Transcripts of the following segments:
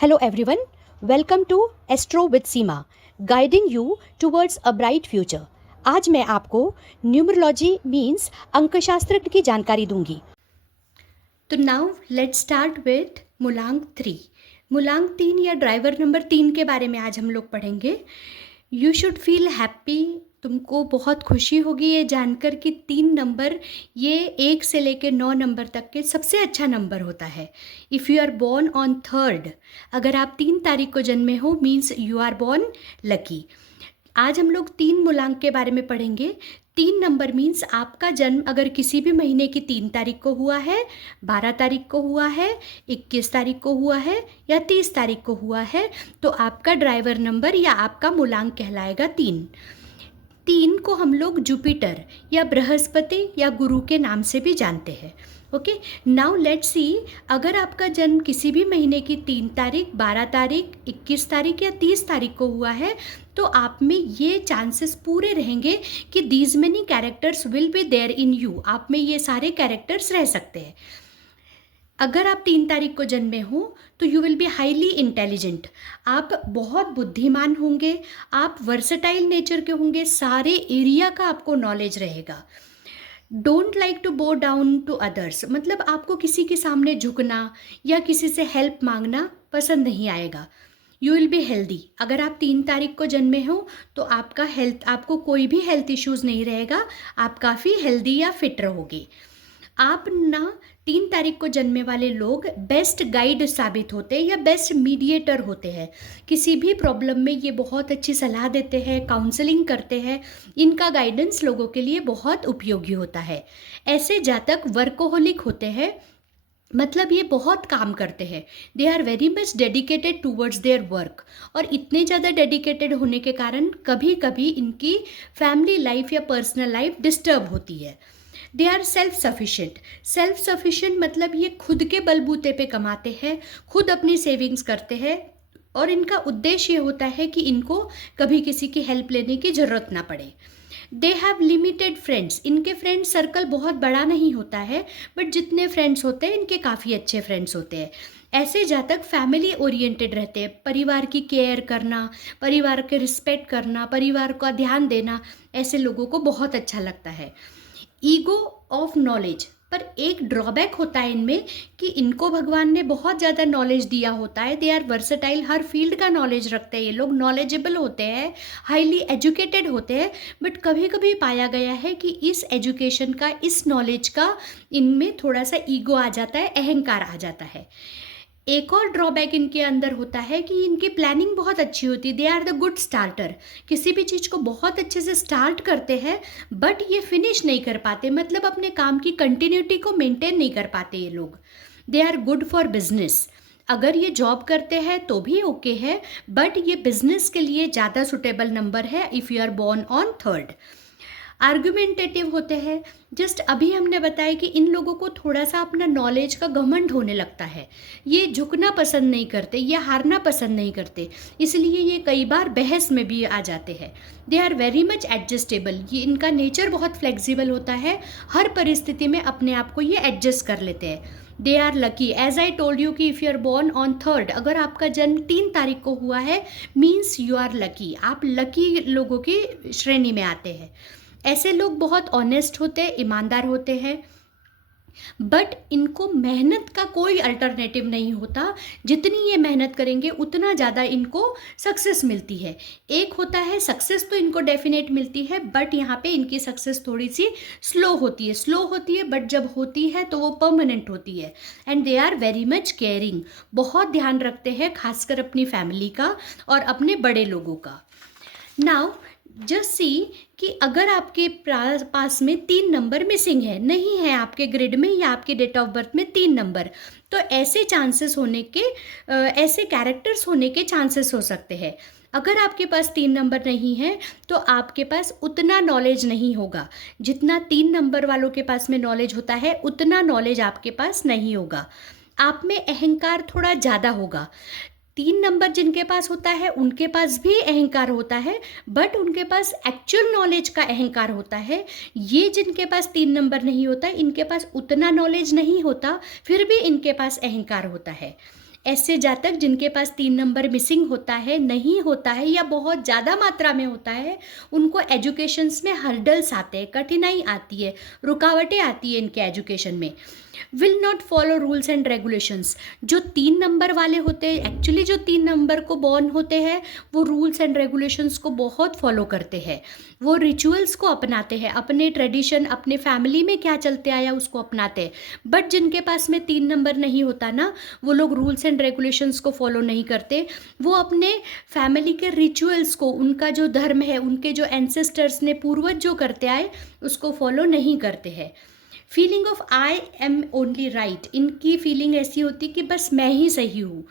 Hello everyone, welcome to Astro with Seema, guiding you towards a bright future. आज मैं आपको numerology means अंकशास्त्र की जानकारी दूंगी. तो नाउ लेट्स स्टार्ट विथ मूलांक 3. मूलांक 3 या ड्राइवर नंबर 3 के बारे में आज हम लोग पढ़ेंगे. You should feel happy. तुमको बहुत खुशी होगी ये जानकर कि 3 नंबर ये 1 से लेकर 9 नंबर तक के सबसे अच्छा नंबर होता है. If you are born on 3rd, अगर आप 3 तारीख को जन्मे हो means you are born lucky. आज हम लोग 3 मूलांक के बारे में पढ़ेंगे. 3 नंबर मीन्स आपका जन्म अगर किसी भी महीने की 3 तारीख को हुआ है, 12 तारीख को हुआ है, 21 तारीख को हुआ है या 30 तारीख को हुआ है तो आपका ड्राइवर नंबर या आपका मूलांक कहलाएगा 3. 3 को हम लोग जुपिटर या बृहस्पति या गुरु के नाम से भी जानते हैं. ओके, नाउ लेट्स सी. अगर आपका जन्म किसी भी महीने की 3 तारीख, 12 तारीख, 21 तारीख या 30 तारीख को हुआ है तो आप में ये चांसेस पूरे रहेंगे कि these many characters will be there in you. आप में ये सारे कैरेक्टर्स रह सकते हैं. अगर आप 3 तारीख को जन्मे हो तो you will be highly intelligent. आप बहुत बुद्धिमान होंगे, आप वर्सेटाइल नेचर के होंगे, सारे एरिया का आपको नॉलेज रहेगा. Don't like to bow down to others, मतलब आपको किसी के सामने झुकना या किसी से हेल्प मांगना पसंद नहीं आएगा. You will be healthy. अगर आप 3 तारीख को जन्मे हो तो आपका हेल्थ, आपको कोई भी हेल्थ इश्यूज़ नहीं रहेगा. आप काफ़ी हेल्दी या फिट रहोगे. आप ना 3 तारीख को जन्मे वाले लोग बेस्ट गाइड साबित होते हैं या बेस्ट मीडिएटर होते हैं. किसी भी प्रॉब्लम में ये बहुत अच्छी सलाह देते हैं, काउंसलिंग करते हैं. इनका गाइडेंस लोगों के लिए बहुत उपयोगी होता है. ऐसे जातक वर्कोहोलिक होते हैं, मतलब ये बहुत काम करते हैं. They are very much dedicated towards their work. और इतने ज़्यादा डेडिकेटेड होने के कारण कभी कभी इनकी फैमिली लाइफ या पर्सनल लाइफ डिस्टर्ब होती है. They are self sufficient. Self sufficient मतलब ये खुद के बलबूते पे कमाते हैं, खुद अपनी सेविंग्स करते हैं और इनका उद्देश्य ये होता है कि इनको कभी किसी की हेल्प लेने की ज़रूरत ना पड़े. They have limited friends. इनके फ्रेंड सर्कल बहुत बड़ा नहीं होता है, बट जितने फ्रेंड्स होते हैं इनके काफ़ी अच्छे फ्रेंड्स होते हैं. ऐसे जातक फैमिली ओरिएंटेड रहते हैं. परिवार की केयर करना, परिवार के रिस्पेक्ट करना, परिवार का ध्यान देना, ऐसे लोगों को बहुत अच्छा लगता है. ईगो ऑफ नॉलेज, पर एक ड्रॉबैक होता है इनमें कि इनको भगवान ने बहुत ज़्यादा नॉलेज दिया होता है. दे आर वर्सेटाइल, हर फील्ड का नॉलेज रखते हैं ये लोग, नॉलेजेबल होते हैं, हाईली एजुकेटेड होते हैं. बट कभी कभी पाया गया है कि इस एजुकेशन का, इस नॉलेज का इनमें थोड़ा सा ईगो आ जाता है, अहंकार आ जाता है. एक और ड्रॉबैक इनके अंदर होता है कि इनकी प्लानिंग बहुत अच्छी होती है. They are the good starter. किसी भी चीज़ को बहुत अच्छे से स्टार्ट करते हैं बट ये फिनिश नहीं कर पाते, मतलब अपने काम की कंटिन्यूटी को मेंटेन नहीं कर पाते ये लोग. They are good for business. अगर ये जॉब करते हैं तो भी ओके है, बट ये बिजनेस के लिए ज़्यादा सुटेबल नंबर है if you are born on 3rd. Argumentative होते हैं. जस्ट अभी हमने बताया कि इन लोगों को थोड़ा सा अपना नॉलेज का घमंड होने लगता है. ये झुकना पसंद नहीं करते, ये हारना पसंद नहीं करते, इसलिए ये कई बार बहस में भी आ जाते हैं. They are very much adjustable. ये इनका नेचर बहुत फ्लेक्सिबल होता है, हर परिस्थिति में अपने आप को ये एडजस्ट कर लेते हैं. They are lucky. As I told you कि if you are born on 3rd, अगर आपका जन्म 3 तारीख को हुआ है मीन्स यू आर लकी. आप लकी लोगों की श्रेणी में आते हैं. ऐसे लोग बहुत ऑनेस्ट होते हैं, ईमानदार होते हैं, बट इनको मेहनत का कोई अल्टरनेटिव नहीं होता. जितनी ये मेहनत करेंगे उतना ज़्यादा इनको सक्सेस मिलती है. एक होता है सक्सेस तो इनको डेफिनेट मिलती है, बट यहाँ पे इनकी सक्सेस थोड़ी सी स्लो होती है. स्लो होती है बट जब होती है तो वो परमानेंट होती है. And they are very much caring. बहुत ध्यान रखते हैं खासकर अपनी फैमिली का और अपने बड़े लोगों का. नाउ जस्ट सी कि अगर आपके पास में 3 नंबर मिसिंग है, नहीं है आपके ग्रिड में या आपके डेट ऑफ बर्थ में 3 नंबर, तो ऐसे चांसेस होने के, ऐसे कैरेक्टर्स होने के चांसेस हो सकते हैं. अगर आपके पास 3 नंबर नहीं है तो आपके पास उतना नॉलेज नहीं होगा. जितना 3 नंबर वालों के पास में नॉलेज होता है उतना नॉलेज आपके पास नहीं होगा. आप में अहंकार थोड़ा ज़्यादा होगा. 3 नंबर जिनके पास होता है उनके पास भी अहंकार होता है, बट उनके पास एक्चुअल नॉलेज का अहंकार होता है. ये जिनके पास 3 नंबर नहीं होता, इनके पास उतना नॉलेज नहीं होता, फिर भी इनके पास अहंकार होता है. ऐसे जातक जिनके पास 3 नंबर मिसिंग होता है, नहीं होता है या बहुत ज़्यादा मात्रा में होता है, उनको एजुकेशंस में हर्डल्स आते हैं, कठिनाई आती है, रुकावटें आती है इनके एजुकेशन में। Will not follow rules and regulations. जो 3 नंबर वाले होते हैं, एक्चुअली जो 3 नंबर को बॉर्न होते हैं, वो रूल्स एंड रेगुलेशंस को बहुत फॉलो करते हैं, वो रिचुअल्स को अपनाते हैं, अपने ट्रेडिशन, अपने फैमिली में क्या चलते आया उसको अपनाते हैं। बट जिनके पास में 3 नंबर नहीं होता ना, वो लोग रूल्स एंड रेगुलेशंस को फॉलो नहीं करते, वो अपने फैमिली के रिचुअल्स को, उनका जो धर्म है, उनके जो एंसेस्टर्स ने, पूर्वज जो करते आए, उसको फॉलो नहीं करते हैं। Feeling of I am only right, इनकी फीलिंग ऐसी होती कि बस मैं ही सही हूँ।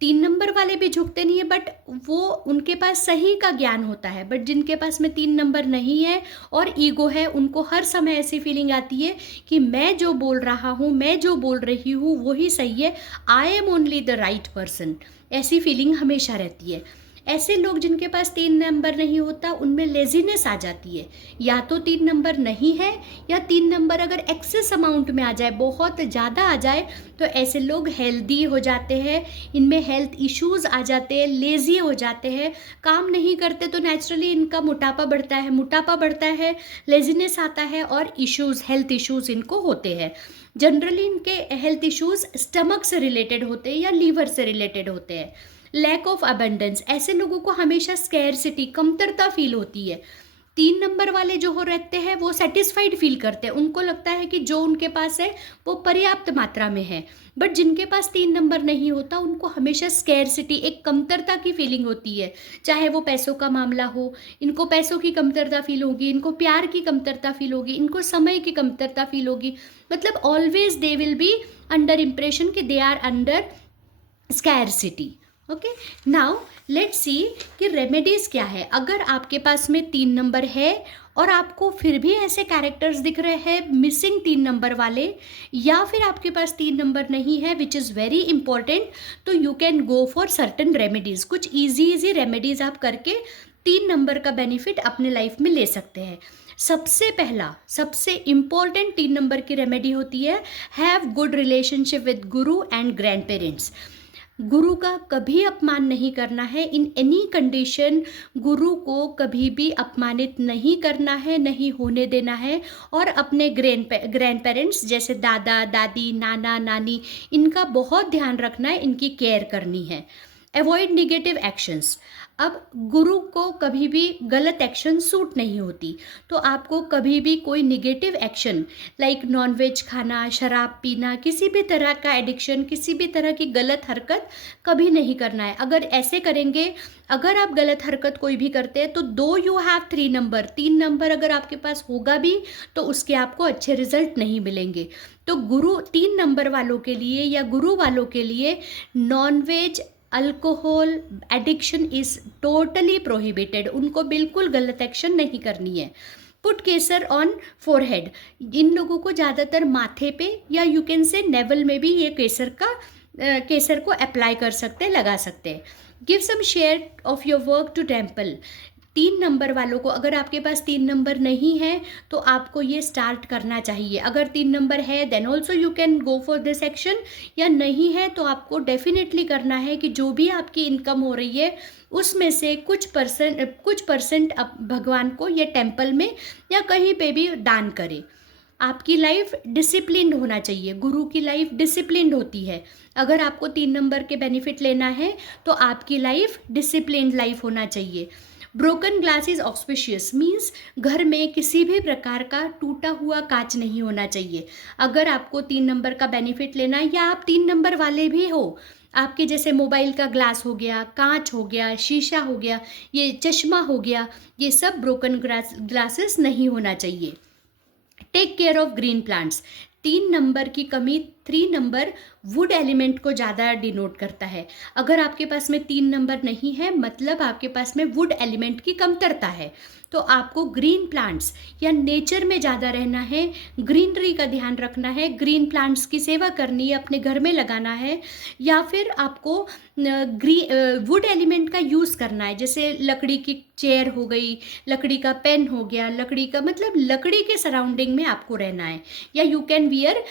3 नंबर वाले भी झुकते नहीं है, बट वो उनके पास सही का ज्ञान होता है। बट जिनके पास में 3 नंबर नहीं है और ईगो है, उनको हर समय ऐसी फीलिंग आती है कि मैं जो बोल रहा हूँ, मैं जो बोल रही हूँ वही सही है, I am only the right person, ऐसी फीलिंग हमेशा रहती है। ऐसे लोग जिनके पास 3 नंबर नहीं होता, उनमें लेजीनेस आ जाती है। या तो 3 नंबर नहीं है, या 3 नंबर अगर एक्सेस अमाउंट में आ जाए, बहुत ज़्यादा आ जाए, तो ऐसे लोग हेल्दी हो जाते हैं, इनमें हेल्थ इश्यूज आ जाते हैं, लेजी हो जाते हैं, काम नहीं करते तो नेचुरली इनका मोटापा बढ़ता है, लेजीनेस आता है और इश्यूज, हेल्थ इश्यूज इनको होते हैं। जनरली इनके हेल्थ इश्यूज स्टमक से रिलेटेड होते हैं या लीवर से रिलेटेड होते हैं। लैक ऑफ अबंडेंस, ऐसे लोगों को हमेशा स्कैरसिटी, कमतरता फील होती है। 3 नंबर वाले जो हो रहते हैं वो सेटिस्फाइड फील करते हैं, उनको लगता है कि जो उनके पास है वो पर्याप्त मात्रा में है। बट जिनके पास 3 नंबर नहीं होता, उनको हमेशा स्कैरसिटी, एक कमतरता की फीलिंग होती है। चाहे वो पैसों का मामला हो, इनको पैसों की कमतरता फील होगी, इनको प्यार की कमतरता फील होगी, इनको समय की कमतरता फील होगी। मतलब always they will be under impression कि they are under scarcity. Okay, now let's see कि रेमेडीज क्या है। अगर आपके पास में 3 नंबर है और आपको फिर भी ऐसे कैरेक्टर्स दिख रहे हैं मिसिंग 3 नंबर वाले, या फिर आपके पास 3 नंबर नहीं है, विच इज़ वेरी इंपॉर्टेंट, तो you can go for certain remedies. कुछ इजी रेमेडीज आप करके 3 नंबर का बेनिफिट अपने लाइफ में ले सकते हैं। सबसे पहला, सबसे इम्पॉर्टेंट 3 नंबर की रेमेडी होती है, have good relationship with Guru and grand parents. गुरु का कभी अपमान नहीं करना है, इन एनी कंडीशन गुरु को कभी भी अपमानित नहीं करना है, नहीं होने देना है। और अपने ग्रैंड पेरेंट्स जैसे दादा दादी, नाना नानी, इनका बहुत ध्यान रखना है, इनकी केयर करनी है। Avoid negative actions. अब गुरु को कभी भी गलत एक्शन सूट नहीं होती, तो आपको कभी भी कोई निगेटिव एक्शन लाइक नॉनवेज खाना, शराब पीना, किसी भी तरह का एडिक्शन, किसी भी तरह की गलत हरकत कभी नहीं करना है। अगर ऐसे करेंगे, अगर आप गलत हरकत कोई भी करते हैं, तो दो यू हैव 3 नंबर, 3 नंबर अगर आपके पास होगा भी तो उसके आपको अच्छे रिजल्ट नहीं मिलेंगे। तो गुरु 3 नंबर वालों के लिए या गुरु वालों के लिए non veg, alcohol addiction is totally prohibited, उनको बिल्कुल गलत एक्शन नहीं करनी है। पुट केसर ऑन फोरहेड, इन लोगों को ज़्यादातर माथे पे या यू कैन से नेवल में भी ये केसर को अप्लाई कर सकते हैं, लगा सकते हैं। Give some share of your work to temple. 3 number वालों को, अगर आपके पास 3 नंबर नहीं है तो आपको ये स्टार्ट करना चाहिए। अगर 3 नंबर है then also you can go for this action, या नहीं है तो आपको डेफिनेटली करना है कि जो भी आपकी इनकम हो रही है उसमें से कुछ परसेंट भगवान को या टेम्पल में या कहीं पे भी दान करें। आपकी लाइफ डिसिप्लिन्ड होना चाहिए, गुरु की लाइफ डिसिप्लिन्ड होती है। अगर आपको 3 नंबर के बेनिफिट लेना है तो आपकी लाइफ डिसिप्लिन्ड लाइफ होना चाहिए। Broken glass is auspicious, means घर में किसी भी प्रकार का टूटा हुआ कांच नहीं होना चाहिए। अगर आपको 3 नंबर का बेनिफिट लेना है, या आप 3 नंबर वाले भी हो, आपके जैसे मोबाइल का ग्लास हो गया, कांच हो गया, शीशा हो गया, ये चश्मा हो गया, ये सब ब्रोकन ग्लासेस नहीं होना चाहिए। Take care of green plants. 3 number की कमी, 3 नंबर वुड एलिमेंट को ज़्यादा डिनोट करता है। अगर आपके पास में 3 नंबर नहीं है, मतलब आपके पास में वुड एलिमेंट की कमतरता है, तो आपको ग्रीन प्लांट्स या नेचर में ज़्यादा रहना है, ग्रीनरी का ध्यान रखना है, ग्रीन प्लांट्स की सेवा करनी है, अपने घर में लगाना है, या फिर आपको वुड एलिमेंट का यूज़ करना है। जैसे लकड़ी की चेयर हो गई, लकड़ी का पेन हो गया, लकड़ी का मतलब लकड़ी के सराउंडिंग में आपको रहना है। या यू कैन वियर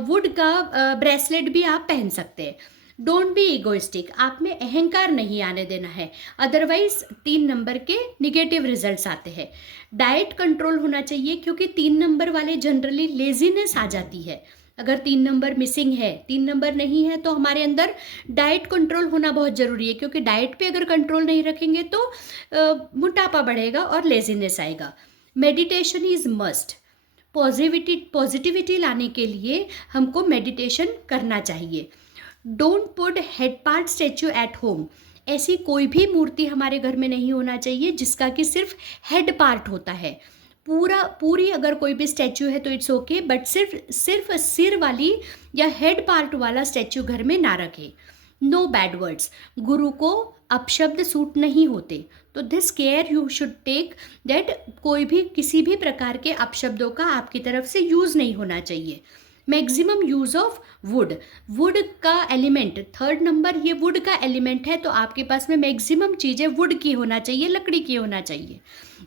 वुड का ब्रेसलेट भी आप पहन सकते हैं। डोंट बी इगोइस्टिक, आप में अहंकार नहीं आने देना है, अदरवाइज 3 नंबर के निगेटिव रिजल्ट्स आते हैं। डाइट कंट्रोल होना चाहिए, क्योंकि 3 नंबर वाले जनरली लेजीनेस आ जाती है। अगर 3 नंबर मिसिंग है, 3 नंबर नहीं है, तो हमारे अंदर डाइट कंट्रोल होना बहुत ज़रूरी है, क्योंकि डाइट पे अगर कंट्रोल नहीं रखेंगे तो मोटापा बढ़ेगा और लेजीनेस आएगा। Meditation is must. पॉजिटिविटी लाने के लिए हमको मेडिटेशन करना चाहिए। Don't put head part statue at home. ऐसी कोई भी मूर्ति हमारे घर में नहीं होना चाहिए जिसका कि सिर्फ हेड पार्ट होता है। पूरी अगर कोई भी स्टैचू है तो इट्स ओके, बट सिर्फ सिर वाली या हेड पार्ट वाला स्टैचू घर में ना रखें। No bad words. गुरु को अपशब्द सूट नहीं होते, तो this care you should take that कोई भी किसी भी प्रकार के अपशब्दों का आपकी तरफ से यूज़ नहीं होना चाहिए। मैक्सिमम यूज ऑफ वुड का एलिमेंट, 3rd नंबर ये वुड का एलिमेंट है, तो आपके पास में मैक्सिमम चीज़ें वुड की होना चाहिए, लकड़ी की होना चाहिए।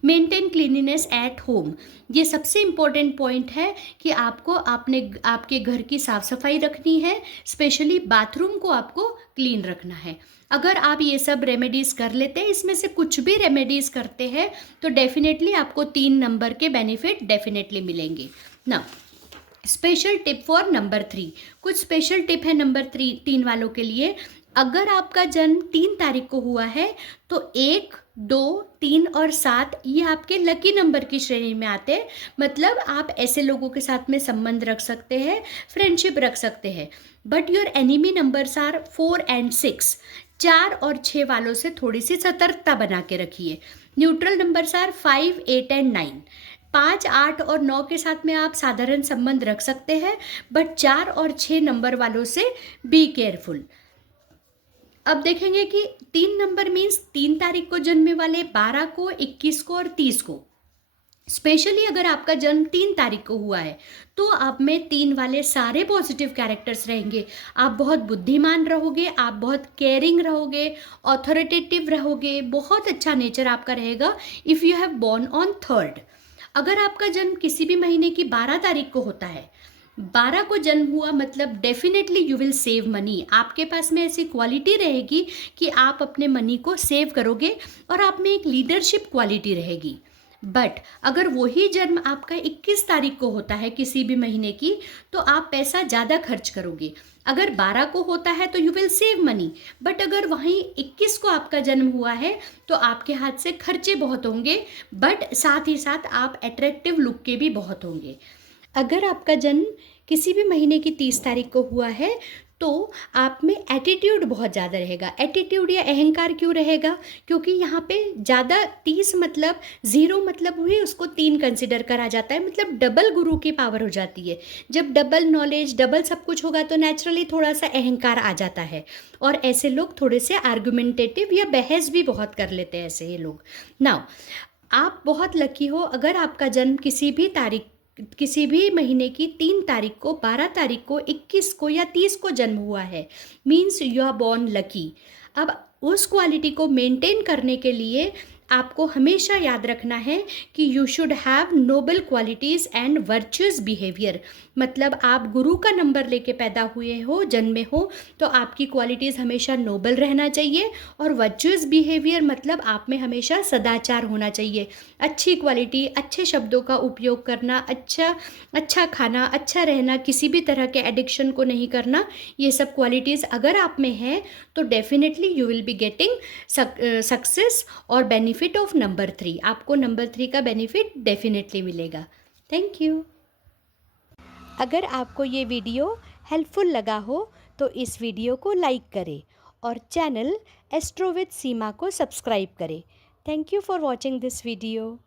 Maintain cleanliness at home. ये सबसे इम्पोर्टेंट पॉइंट है कि आपको आपके घर की साफ सफाई रखनी है, स्पेशली बाथरूम को आपको क्लीन रखना है। अगर आप ये सब रेमेडीज़ कर लेते हैं, इसमें से कुछ भी रेमेडीज़ करते हैं, तो डेफिनेटली आपको 3 नंबर के बेनिफिट डेफिनेटली मिलेंगे ना। Special tip for number 3। कुछ स्पेशल टिप है नंबर 3 वालों के लिए। अगर आपका जन्म 3 तारीख को हुआ है तो 1, 2, 3 और 7 ये आपके लकी नंबर की श्रेणी में आते हैं। मतलब आप ऐसे लोगों के साथ में संबंध रख सकते हैं, फ्रेंडशिप रख सकते हैं। But your enemy numbers are 4 and 6। 4 और 6 वालों से थोड़ी सी सतर्कता बना के रखिए। Neutral numbers are 5, 8 and 9। 5, 8 और 9 के साथ में आप साधारण संबंध रख सकते हैं, बट 4 और 6 नंबर वालों से बी केयरफुल। अब देखेंगे कि 3 नंबर मीन्स 3 तारीख को जन्मने वाले, 12 को, 21 को और 30 को। स्पेशली अगर आपका जन्म 3 तारीख को हुआ है तो आप में 3 वाले सारे पॉजिटिव कैरेक्टर्स रहेंगे। आप बहुत बुद्धिमान रहोगे, आप बहुत केयरिंग रहोगे, ऑथोरिटेटिव रहोगे, बहुत अच्छा नेचर आपका रहेगा if you have born on 3rd। अगर आपका जन्म किसी भी महीने की 12 तारीख को होता है, 12 को जन्म हुआ, मतलब definitely you will save money. आपके पास में ऐसी क्वालिटी रहेगी कि आप अपने मनी को सेव करोगे और आप में एक लीडरशिप क्वालिटी रहेगी। बट अगर वही जन्म आपका 21 तारीख को होता है किसी भी महीने की, तो आप पैसा ज़्यादा खर्च करोगे। अगर 12 को होता है तो you will save money, but अगर वहीं 21 को आपका जन्म हुआ है तो आपके हाथ से खर्चे बहुत होंगे, बट साथ ही साथ आप अट्रैक्टिव लुक के भी बहुत होंगे। अगर आपका जन्म किसी भी महीने की 30 तारीख को हुआ है तो आप में एटीट्यूड बहुत ज़्यादा रहेगा। एटीट्यूड या अहंकार क्यों रहेगा? क्योंकि यहाँ पे ज़्यादा 30 मतलब 0 मतलब हुई, उसको 3 कंसिडर करा जाता है, मतलब डबल गुरु की पावर हो जाती है। जब डबल नॉलेज, डबल सब कुछ होगा तो नेचुरली थोड़ा सा अहंकार आ जाता है, और ऐसे लोग थोड़े से आर्गुमेंटेटिव या बहस भी बहुत कर लेते हैं ऐसे ये लोग। नाउ आप बहुत लकी हो अगर आपका जन्म किसी भी महीने की 3 तारीख को, 12 तारीख को, 21 को या 30 को जन्म हुआ है, means you are born lucky. अब उस क्वालिटी को मेंटेन करने के लिए आपको हमेशा याद रखना है कि you should have noble qualities and virtuous behaviour. मतलब आप गुरु का नंबर लेके पैदा हुए हो, जन्मे हो, तो आपकी क्वालिटीज़ हमेशा नोबल रहना चाहिए। और वर्चुअस बिहेवियर मतलब आप में हमेशा सदाचार होना चाहिए, अच्छी क्वालिटी, अच्छे शब्दों का उपयोग करना, अच्छा खाना, अच्छा रहना, किसी भी तरह के एडिक्शन को नहीं करना। ये सब क्वालिटीज़ अगर आप में है तो definitely you will be getting success और बेनिफिट ऑफ नंबर 3। आपको नंबर 3 का बेनिफिट डेफिनेटली मिलेगा। Thank you. अगर आपको ये वीडियो हेल्पफुल लगा हो तो इस वीडियो को लाइक करें और चैनल एस्ट्रो विद सीमा को सब्सक्राइब करें। Thank you for watching this video.